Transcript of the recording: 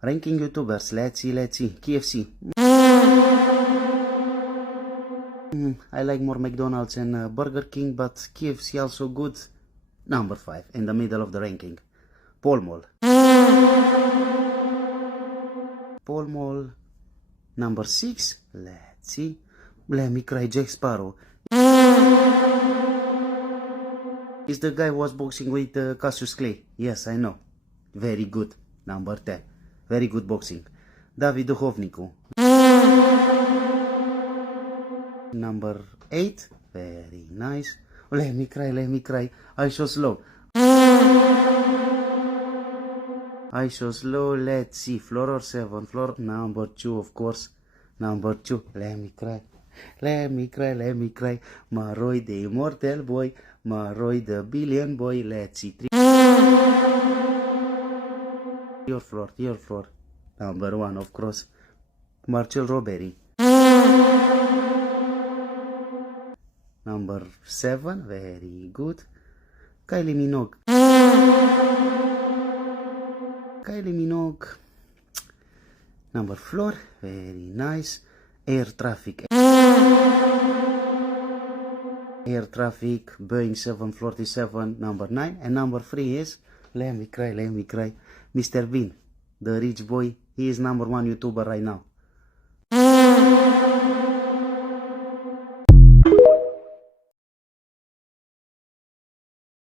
Ranking YouTubers, let's see. KFC. I like more McDonald's and Burger King, but KFC also good. Number 5, in the middle of the ranking. Pall Mall. Pall Mall. Number 6, let's see. Let me cry, Jack Sparrow. Is the guy who was boxing with Cassius Clay? Yes, I know. Very good. Number 10. Very good boxing. David Duhovniku. Number 8. Very nice. Let me cry. I so slow. Let's see. Floor or 7? Floor. Number 2, of course. Number 2. Let me cry. Maroy the immortal boy. Maroy the billion boy. Let's see. 3. Your floor. Number 1, of course. Marcel Robery. Number 7, very good. Kylie Minogue. Number 4, very nice. Air Traffic, Boeing 747, number 9. And number 3 is, let me cry. Mr. Bean, the rich boy. He is number 1 YouTuber right now.